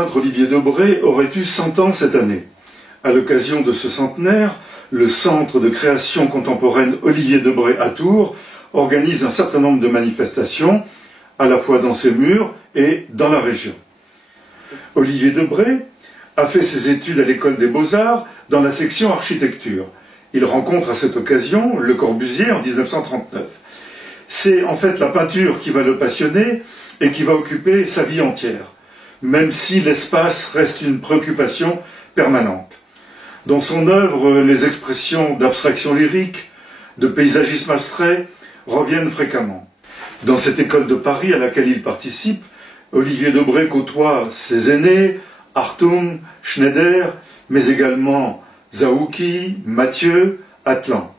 peintre Olivier Debray aurait eu 100 ans cette année. À l'occasion de ce centenaire, le Centre de création contemporaine Olivier Debray à Tours organise un certain nombre de manifestations, à la fois dans ses murs et dans la région. Olivier Debray a fait ses études à l'école des Beaux-Arts dans la section architecture. Il rencontre à cette occasion Le Corbusier en 1939. C'est en fait la peinture qui va le passionner et qui va occuper sa vie entière, même si l'espace reste une préoccupation permanente. Dans son œuvre, les expressions d'abstraction lyrique, de paysagisme abstrait reviennent fréquemment. Dans cette école de Paris à laquelle il participe, Olivier Debray côtoie ses aînés, Hartung, Schneider, mais également Zaouki, Mathieu, Atlan.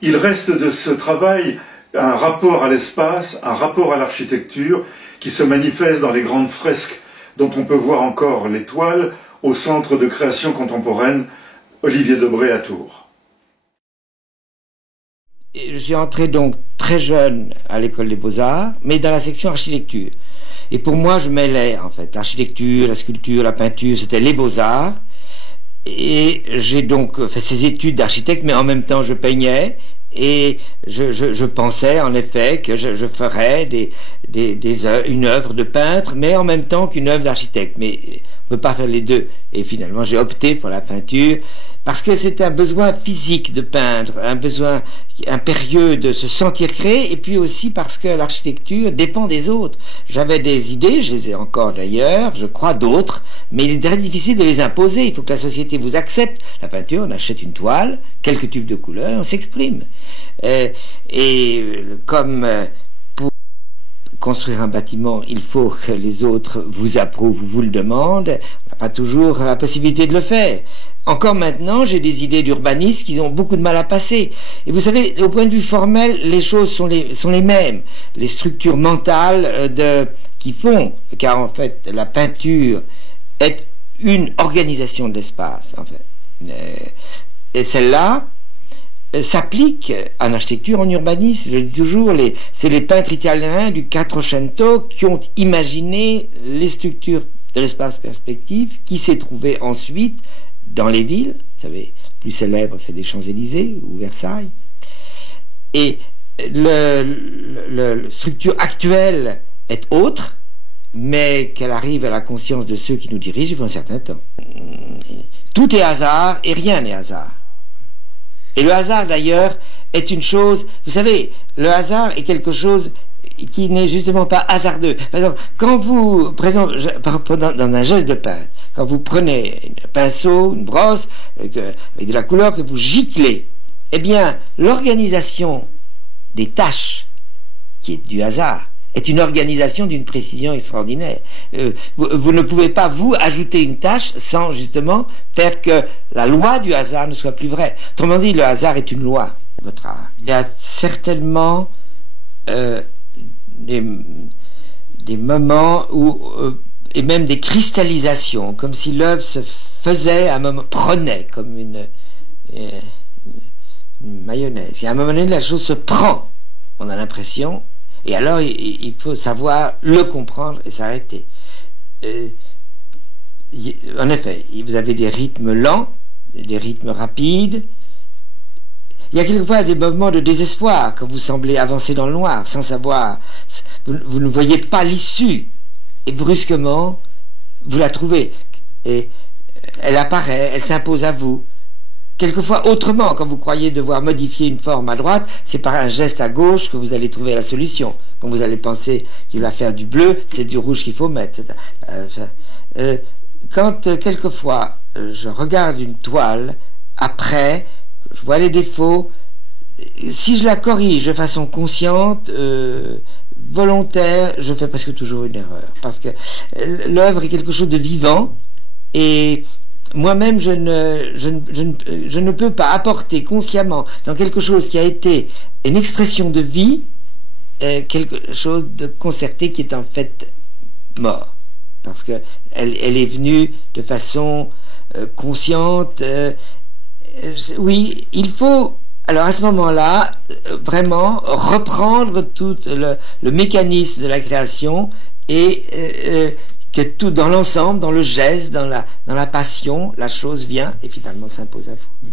Il reste de ce travail un rapport à l'espace, un rapport à l'architecture qui se manifeste dans les grandes fresques dont on peut voir encore les toiles au Centre de création contemporaine Olivier Debray à Tours. Je suis entré donc très jeune à l'école des Beaux-Arts, mais dans la section architecture. Et pour moi, je mêlais en fait l'architecture, la sculpture, la peinture, c'était les Beaux-Arts. Et j'ai donc fait ces études d'architecte, mais en même temps je peignais. Et je pensais en effet que je ferais une œuvre de peintre, mais en même temps qu'une œuvre d'architecte. Mais on ne peut pas faire les deux. Et finalement, j'ai opté pour la peinture, parce que c'est un besoin physique de peindre, un besoin impérieux de se sentir créer, et puis aussi parce que l'architecture dépend des autres. J'avais des idées, je les ai encore d'ailleurs, je crois d'autres, mais il est très difficile de les imposer. Il faut que la société vous accepte. La peinture, on achète une toile, quelques tubes de couleurs, on s'exprime. Comme pour construire un bâtiment, il faut que les autres vous approuvent, vous le demandent, on n'a pas toujours la possibilité de le faire. Encore maintenant, j'ai des idées d'urbanistes qui ont beaucoup de mal à passer. Et vous savez, au point de vue formel, les choses sont les mêmes. Les structures mentales qui font, car en fait, la peinture est une organisation de l'espace, en fait. Et celle-là s'applique en architecture, en urbanisme. Je le dis toujours, c'est les peintres italiens du Quattrocento qui ont imaginé les structures de l'espace perspective qui s'est trouvé ensuite dans les villes. Vous savez, le plus célèbre, c'est les Champs-Élysées ou Versailles. Et la structure actuelle est autre, mais qu'elle arrive à la conscience de ceux qui nous dirigent, il faut un certain temps. Tout est hasard et rien n'est hasard. Et le hasard, d'ailleurs, est une chose... Vous savez, le hasard est quelque chose qui n'est justement pas hasardeux. Par exemple, quand vous, dans un geste de peintre, quand vous prenez un pinceau, une brosse, avec de la couleur que vous giclez, eh bien, l'organisation des tâches, qui est du hasard, est une organisation d'une précision extraordinaire. Vous ne pouvez pas, vous, ajouter une tâche sans, justement, faire que la loi du hasard ne soit plus vraie. Autrement dit, le hasard est une loi, votre art. Il y a certainement des moments où, et même des cristallisations, comme si l'œuvre se faisait à un moment, prenait comme une mayonnaise. Et à un moment donné, la chose se prend, on a l'impression, et alors il faut savoir le comprendre et s'arrêter. En effet, vous avez des rythmes lents, des rythmes rapides. Il y a quelquefois des moments de désespoir, quand vous semblez avancer dans le noir, sans savoir, vous ne voyez pas l'issue, et brusquement, vous la trouvez, et elle apparaît, elle s'impose à vous. Quelquefois autrement, quand vous croyez devoir modifier une forme à droite, c'est par un geste à gauche que vous allez trouver la solution. Quand vous allez penser qu'il va faire du bleu, c'est du rouge qu'il faut mettre. Quand quelquefois je regarde une toile, après, je vois les défauts, si je la corrige de façon consciente, volontaire, je fais presque toujours une erreur. Parce que l'œuvre est quelque chose de vivant, et moi-même, je ne peux pas apporter consciemment dans quelque chose qui a été une expression de vie, quelque chose de concerté qui est en fait mort. Parce que elle est venue de façon consciente. Oui, il faut, alors à ce moment-là, vraiment reprendre tout le mécanisme de la création et que tout dans l'ensemble, dans le geste, dans la passion, la chose vient et finalement s'impose à vous.